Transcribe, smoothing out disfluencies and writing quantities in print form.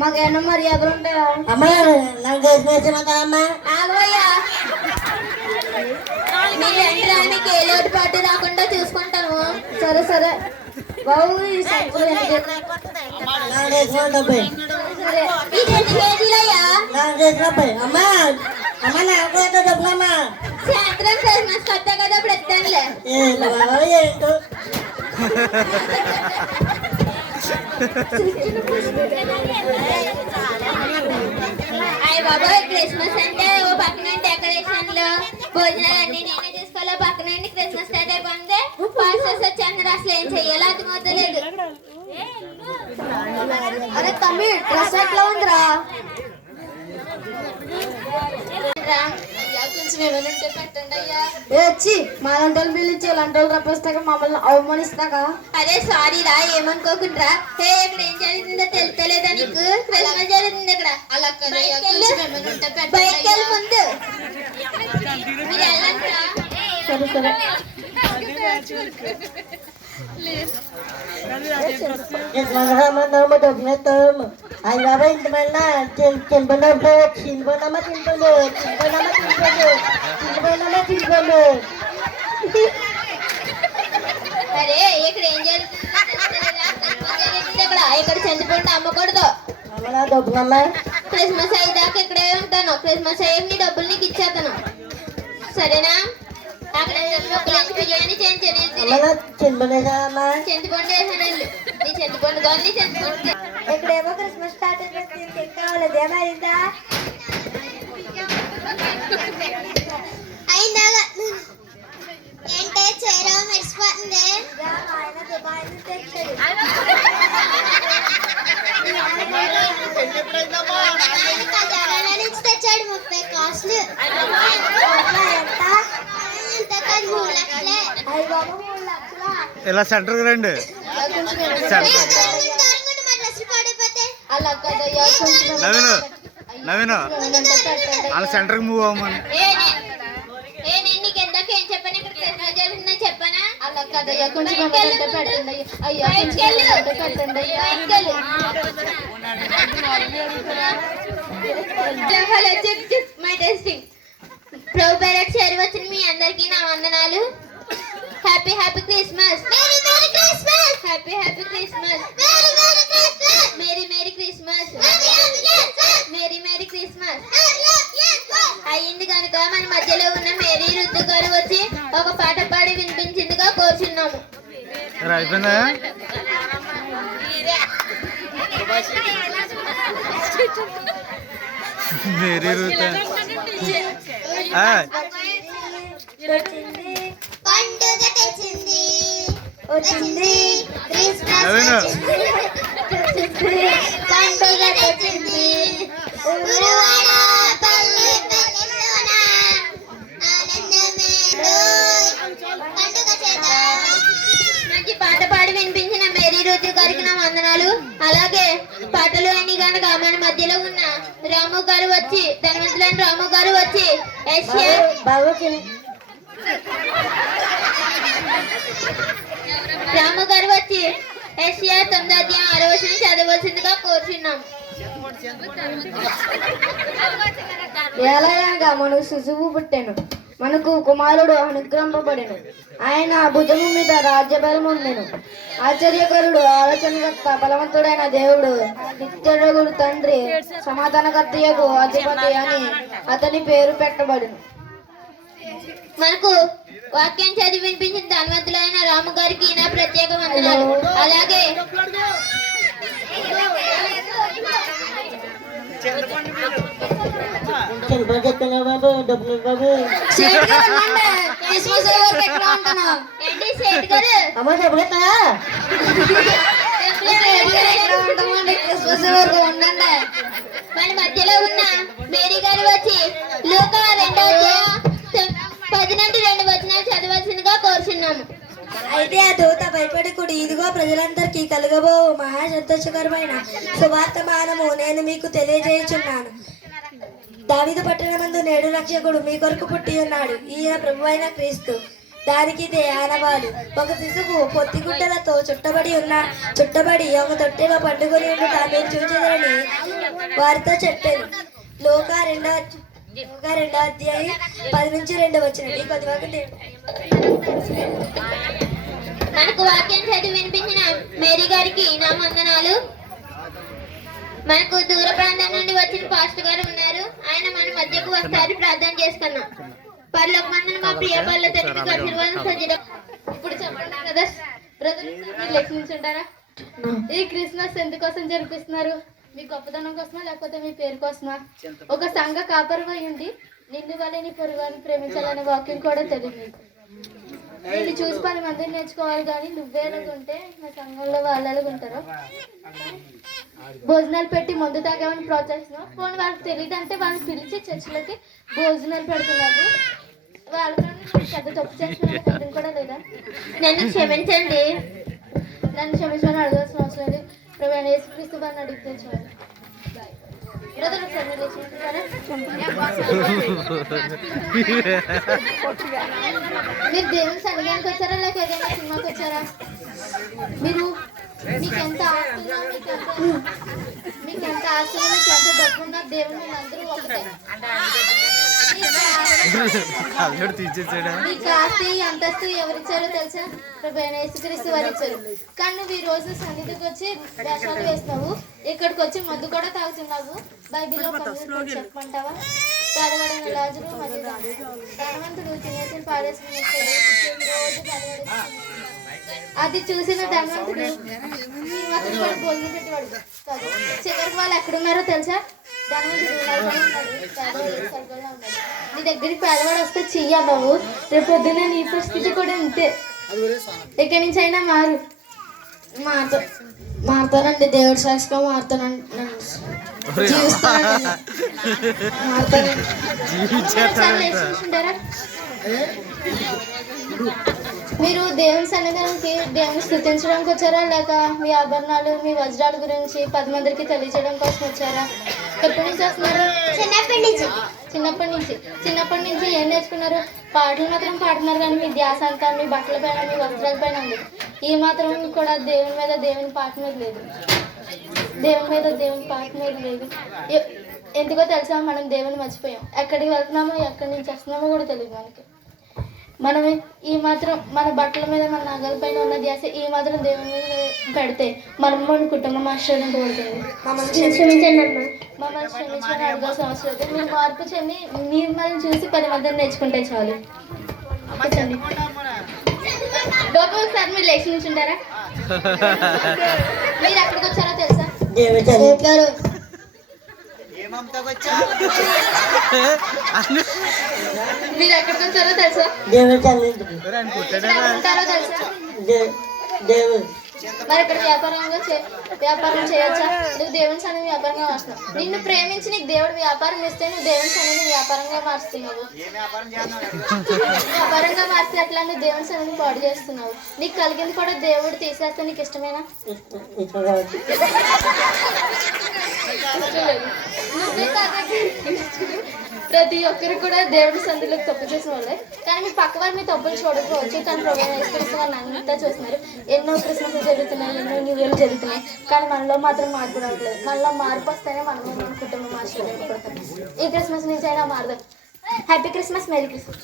మాకేమన్నా మర్యాదలు ఉంటాయా? అమ్మా నాకు చేసినమ్మా ఆగవయ్యా, మీకు ఏ లోటు పాటు రాకుండా చూసుకుంటాను. సరే సరే బాబు, ఈ సంచులు నాకు చేసిన డబ్బై సరే ఇది ఎన్ని కేజీలయ్యా? నాకు చేసిన డబ్బై అమ్మా అమ్మ నాకు అయితే డబ్బులమ్మా సాయంత్రం క్రిస్మస్ కొత్త కదా ఇప్పుడు ఎత్తానులే. ఏంటో అయ్య బాబాయ్, క్రిస్మస్ అంటే ఓ పక్కన డెకరేషన్లు భోజనాలు అన్ని నేనే చూసుకోవాలి. పక్కన క్రిస్మస్ స్టార్ట్ అయిపోయింది. పాస్టర్స్ వచ్చాను, అసలు ఏం చెయ్యాలో అర్థమవుతలేదు. అరే తమ్మి, డ్రెస్ ఎట్లా ఉందిరా? కొంచెం ఏమైనా ఉంటే పెట్టండి అయ్యా. వచ్చి మా లంటలు పిలిచి లంటలు రప్పిస్తాక మమ్మల్ని అవమానిస్తాక. అదే సారీ రా, ఏమనుకోకుండా. హే, ఇక్కడ ఏం జరుగుతుందో తెలుస్తలేదా నీకు? క్రిస్మస్ జరుగుతుంది ఇక్కడ. అలా బయటకి వెళ్ళి ముందు మీరు వెళ్ళండి రా. సరే సరే ay baba hindi man na cimpo na po cimpo naman అరే ఇక్కడ ఏం జరుగుతుంది? ఇక్కడ చంద్రపండు అమ్మకూడదు. క్రిస్మస్ అయ్యేదాకా ఇక్కడే ఉంటాను. క్రిస్మస్ అయ్యాక నీ డబ్బులు నీకు ఇచ్చేస్తాను, సరేనా? అక్కడ బిర్యానీ చింతపండు వేసానండి. నీ చింతపండు కానీ చింతపండు. ఇక్కడేమో క్రిస్మస్ స్టార్ట్ అయిపోయింది, కావాలి ఏమైందా? అయిందా ఏంటే చీర మెరిసిపోతుంది. ఖజానా నుంచి తెచ్చాడు 30 కాసులు. ఇలా సెంటర్కి రండి. నవీన్ నవీన్ అలా సెంటర్కి మూవ్ అవ్వమని. చెప్పనా? అలా కదయ్యా, కొంచెం పెట్టండి అయ్యా, పెట్టండి. మై టెస్టింగ్ ప్రోబైరట్ చేరి వచ్చిన మీ అందరికీ నా వందనాలు. Happy happy Christmas. Happy happy Christmas. Merry merry Christmas. Merry merry Christmas. అయ్యింది కనుక మన మధ్యలో ఉన్న మేరీ రుద్దు గారు వచ్చి ఒక పాట పాడి వినిపించిందిగా కోరుచున్నాము. అయిపోయిందా? మేరీ రూత పండుగ తెచ్చింది వచ్చింది క్రిస్మస్ పండుగ తెచ్చింది గురువాడ పల్లి పల్లెల్లోన ఆనందమే పండుగ చేద్దాం. మంచి పాట పాడి వినిపించిన మేరీ రోజు గారికి నా వందనాలు. అలాగే పాటలు అన్ని గనక మన మధ్యలో ఉన్న రాము గారు వచ్చి, ధనవంతులైన రాము గారు వచ్చి రాము గారు వచ్చి ఏషియా 9వ అధ్యాయం 6వ వచనం చదవలసిందిగా కోరుచున్నాం. ఎలాగా మనకు శిశువు పుట్టెను, మనకు కుమారుడు అనుగ్రహింపబడెను, ఆయన భుజము మీద రాజ్యబలం ఉండెను. ఆశ్చర్యకరుడు, ఆలోచనకర్త, బలవంతుడైన దేవుడు, నిత్యుడు తండ్రి, సమాధానకర్తయగు అధిపతి అని అతని పేరు పెట్టబడును. మనకు వాక్యం చదివి వినిపించిన ధనవంతులైన రాము గారికి నా ప్రత్యేక వందనాలు. అలాగే బాబు డబ్బులు బాబు అమ్మ డబ్బులు మన మధ్యలో ఉన్న మేరీ గారు వచ్చి లూకా 2వ అధ్యాయం 10 నుండి 2 వచనాలు చదవాల్సిందిగా కోరుచున్నాము. అయితే ఆ దూత భయపడకుడు, ఇదిగో ప్రజలందరికీ కలుగబో మహా సంతోషకరమైన సువార్తమానము నేను మీకు తెలియజేయుచున్నాను. దావీదు పట్టణమందు నేడు రక్షకుడు మీ కొరకు పుట్టి ఉన్నాడు. ఈయన ప్రభువైన క్రీస్తు. దానికి ఇదే ఆనవాలు. ఒక శిశువు పొత్తిగుడ్డలతో చుట్టబడి ఒక తొట్టెలో పండుకొని ఉండుట మీరు చూచెదరని వారితో చెప్పాను. లోకా 2వ అధ్యాయం 10-2 ఈ కొద్ది వరకు మనకు వాక్యం చదివి వినిపించిన మేరీ గారికి నా వందనాలు. మనకు దూర ప్రాంతం నుండి వచ్చిన పాస్టర్ గారు ఉన్నారు. ఆయన మన మధ్యకు వస్తారు. ప్రార్థన చేసుకున్నాం. పర్లోక మందున మా ప్రియ పనుల తండ్రి ఆశీర్వాదం సజీవం. ఇప్పుడు చెప్పండి కదా బ్రదర్, మీరు లెక్కించుంటారా? ఈ క్రిస్మస్ ఎందుకోసం జరిపిస్తున్నారు? మీ గొప్పతనం కోసమా లేకపోతే మీ పేరు కోసమా? ఒక సంఘ కాపరిగా ఉండి నిన్ను వలె నీ పొరుగువారిని ప్రేమించాలనే వాక్యం కూడా తెలియదు మీకు. నేను చూసి 10 మందిని నేర్చుకోవాలి, కానీ నువ్వే ఎలాగుంటే నా సంఘంలో వాళ్ళు ఎలాగుంటారో. భోజనాలు పెట్టి ముందు తాగామని ప్రోత్సహిస్తున్నావు. పోనీ వాళ్ళకి తెలియదు అంటే వాళ్ళని పిలిచి చర్చిలకి భోజనాలు పెడుతున్నారు. వాళ్ళకి పెద్ద తప్పు చేస్తున్నారు కూడా లేదా? నన్ను క్షమించండి. నన్ను క్షమించమని అడగాల్సిన అవసరం లేదు. ప్రభు యేసుక్రీస్తు వారిని అడిగితే చాలు. బ్రదర్ ఒకసారి మీరు లేచిపోతున్నారా? మీరు దేవుని సన్నిధానికి వచ్చారా లేక ఏదైనా సినిమాకి వచ్చారా? మీకు ఎంత ఆస్తున్నా, మీకు ఎంత డబ్బు ఉన్నా దేవుని అందరూ ఒకటే. మీకు ఆస్తి అంతస్తు ఎవరిచ్చారో తెలుసా? ప్రభు యేసుక్రీస్తు వారు ఇచ్చారు. కానీ నువ్వు ఈ రోజు సన్నిధికి వచ్చి వేషాలు వేస్తావు, ఇక్కడికి వచ్చి మందు కూడా తాగుతున్నావు. బైబిల్లో చెప్పమంటావా? పేదవాడైన లాజరు మరియు ధనవంతుడు తినేసి పారేసుకుని రోజు అది చూసిన ధనవంతుడు ఈ మాత్రం కూడా భోజనం పెట్టేవాడు కాదు. చివరికి వాళ్ళు ఎక్కడున్నారో తెలుసా? ధనవంతుడు స్వర్గంలో ఉన్నాడు. నీ దగ్గరికి పేదవాడు వస్తే చెయ్యబావు. రేపు పొద్దున్న నీ పరిస్థితి కూడా అంతే. ఎక్కడి నుంచి అయినా మారుతానండి. దేవుడి సాక్షిగా మారుతానండి. మీరు దేవుని సన్నిధానికి దేవుని స్తుతించడానికి వచ్చారా లేక మీ ఆభరణాలు మీ వజ్రాల గురించి 10 మందికి తెలియజేయడం కోసం వచ్చారా? ఎప్పటి నుంచి వస్తున్నారు? చిన్నప్పటి నుంచి ఏం నేర్చుకున్నారు? పాటలు మాత్రం పాడుతున్నారు, కానీ మీ ధ్యాస అంతా మీ బట్టల పైన మీ వస్త్రాల పైన ఉంది. ఈ మాత్రం కూడా దేవుని మీద దేవుని పాట మీద లేదు. ఎందుకో తెలుసా? మనం దేవుని మర్చిపోయాం. ఎక్కడికి వెళ్తున్నామో ఎక్కడి నుంచి వస్తున్నామో కూడా తెలియదు మనకి. మనం ఈ మాత్రం మన బట్టల మీద మన నగల పైన ఉన్న ధ్యాస ఈ మాత్రం దేవుని మీద పెడితే మన కుటుంబం ఆశ్చర్యపడుతుంది. మమ్మల్ని క్షమించమని అడగాల్సిన అవసరం లేదు. మీరు మార్పు చెంది మిమ్మల్ని చూసి 10 మందిని నేర్చుకుంటే చాలు. బాబు ఒకసారి మీరు లేచి నుంచుంటారా? మీరు ఎక్కడికి వచ్చారో తెలుసా? మీరు ఎక్కడికి వచ్చారో తెలుసా? ఉంటారో తెలుసా? మరి ఇక్కడ వ్యాపారం చేయొచ్చా? నువ్వు దేవుని సన్నిధి వ్యాపారంగా వస్తున్నావు. నిన్ను ప్రేమించి నీకు దేవుడు వ్యాపారం ఇస్తే నువ్వు దేవుని సన్నిధి వ్యాపారంగా మారుస్తున్నావు. వ్యాపారంగా మారితే అట్లా నువ్వు దేవుని సన్నిధిని పాడు చేస్తున్నావు. నీకు కలిగింది కూడా దేవుడు తీసేస్తే నీకు ఇష్టమేనా? నువ్వే కాబట్టి ప్రతి ఒక్కరు కూడా దేవుడి సన్నిధిలోకి తప్పు చేసిన వాళ్ళే. కానీ మీ పక్క వారు మీ తప్పులు చూడకపోవచ్చు, కానీ ప్రభు యేసుక్రీస్తు వారిని అంతా చూస్తున్నారు. ఎన్నో క్రిస్మస్ జరుగుతున్నాయి, ఎన్నో న్యూ ఇయర్లు జరుగుతున్నాయి, కానీ మనలో మాత్రం మార్పు రావట్లేదు. మనలో మార్పు వస్తేనే మన కుటుంబం ఆశీర్వాదపడతాం. ఈ క్రిస్మస్ నుంచి అయినా మారదాం. Happy Christmas, merry Christmas.